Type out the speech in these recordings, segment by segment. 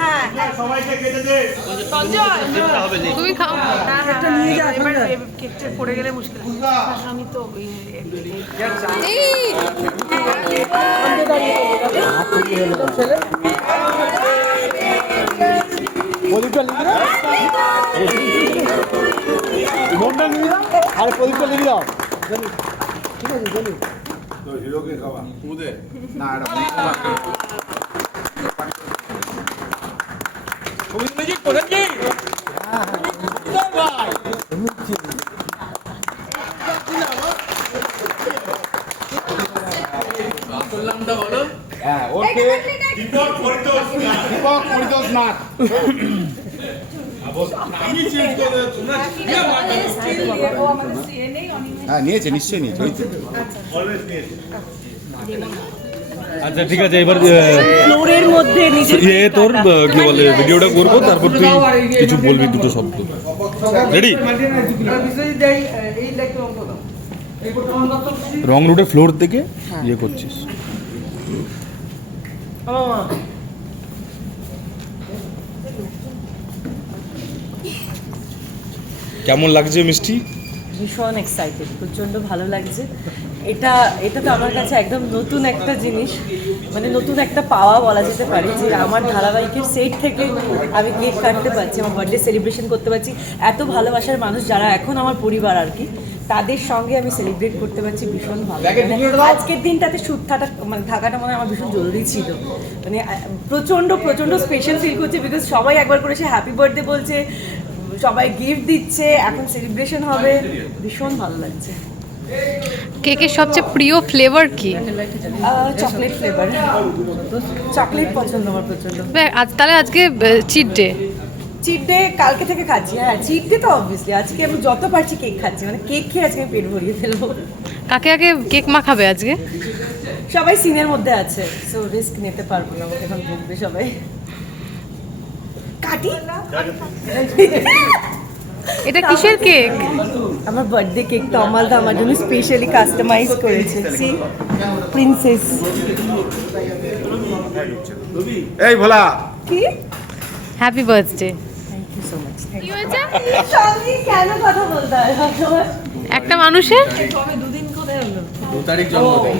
হ্যাঁ সবাইকে কেটে দে সঞ্জয় তুমি খাও একটা নিয়ে যা এবার কেকটা পড়ে গেলে মুশকিল আমি তো প্রদীপটা লিখে দাও মনটা নিয়ে দাও আর প্রদীপটা লিখে দাও ঠিক আছে চলি তো হিরোকে খাওয়া খুদে না এটা তুমি ম্যাজিক করেছি ভাই নামটা বলো হ্যাঁ ওকে দীপক পরিতোষ নাথ আমি চেঞ্জ করে তোমরা হ্যাঁ নিয়েছে নিশ্চয়ই নিয়েছে অলওয়েজ নিয়েছে আচ্ছা ঠিক আছে এবার ফ্লোরের মধ্যে নিজে তোর কি বলে ভিডিওটা করবো তারপর তুই কিছু বলবি দুটো শব্দ রেডি রং রুটে ফ্লোর থেকে ইয়ে করছিস কেমন লাগছে মিষ্টি? ভীষণ এক্সাইটেড, প্রচণ্ড ভালো লাগছে। এটা তো আমার কাছে একদম নতুন একটা জিনিস, মানে নতুন একটা পাওয়া বলা যেতে পারে যে আমার ধারাবাহিকের সেট থেকে আমি কেক কাটতে পারছি, আমার বার্থডে সেলিব্রেশন করতে পারছি। এত ভালোবাসার মানুষ যারা এখন আমার পরিবার আর কি, তাদের সঙ্গে আমি সেলিব্রেট করতে পারছি, ভীষণ ভালো। আজকের দিনটাতে থাকাটা মানে আমার ভীষণ জরুরি ছিল, মানে প্রচণ্ড স্পেশাল ফিল করছে, বিকজ সবাই একবার করে সে হ্যাপি বার্থডে বলছে, সবাই গিফট দিচ্ছে, এখন সেলিব্রেশন হবে, ভীষণ ভালো লাগছে। কেকের সবচেয়ে প্রিয় ফ্লেভার কি? চকলেট ফ্লেভার, চকলেট পছন্দ আমার প্রচন্ড। আজ তাহলে আজকে চিট ডে কালকে থেকে খাচ্ছি। হ্যাঁ, চিট ডে তো অবভিয়াসলি আজকে আমি যত পারছি কেক খাচ্ছি, মানে কেক খেয়ে আজকে আমি পেট ভরিয়ে ফেলবো। কাকে আগে কেক মাখাবে আজকে? সবাই সিনের মধ্যে আছে, সো রিস্ক নিতে পারবো না, আমাকে এখন ভুগবে সবাই। কাটি এটা কিসের কেক? আমার বার্থডে কেক তো অমালদা আমার জন্য স্পেশালি কাস্টমাইজ করেছে। See princess. এই ভোলা কি happy birthday. Thank you so much. কি হয়েছে? সঙ্গে কেন কথা বলতে হয় একটা মানুষের কবে দুদিন কোথায় হলো? 2 তারিখ জন্মদিন,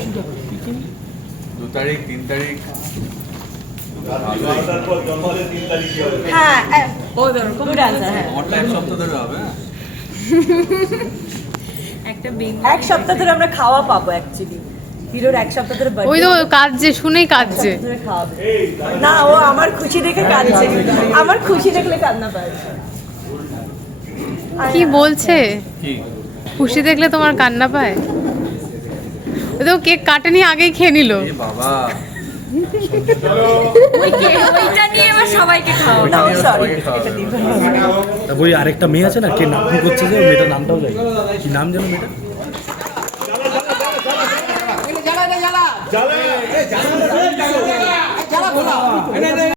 2 তারিখ 3 তারিখ হ্যাঁ গুড আনসার। হ্যাঁ, ওটা এক সপ্তাহ ধরে হবে। এক সপ্তাহ ধরে আমরা খাওয়া পাবো অ্যাকচুয়ালি। হিরোর এক সপ্তাহ ধরে ওই তো কাঁদছে, শুনেই কাঁদছে। খাওয়াবে না, ও আমার খুশি দেখে কাঁদছে, আমার খুশি দেখলে কান্না পায়। কি বলছে? কি খুশি দেখলে তোমার কান্না পায়? ও তো কেক কাটেনি, আগেই খেয়ে নিল। এ বাবা, ওইটা নিয়ে এবার সবাইকে খাওয়াবো। না সরি, এটা দিব। ওই আরেকটা মেয়ে আছে না, কে নাম করছে যে মেয়েটার নামটাও যাই, কি নাম যেন মেয়েটা? জ্বালা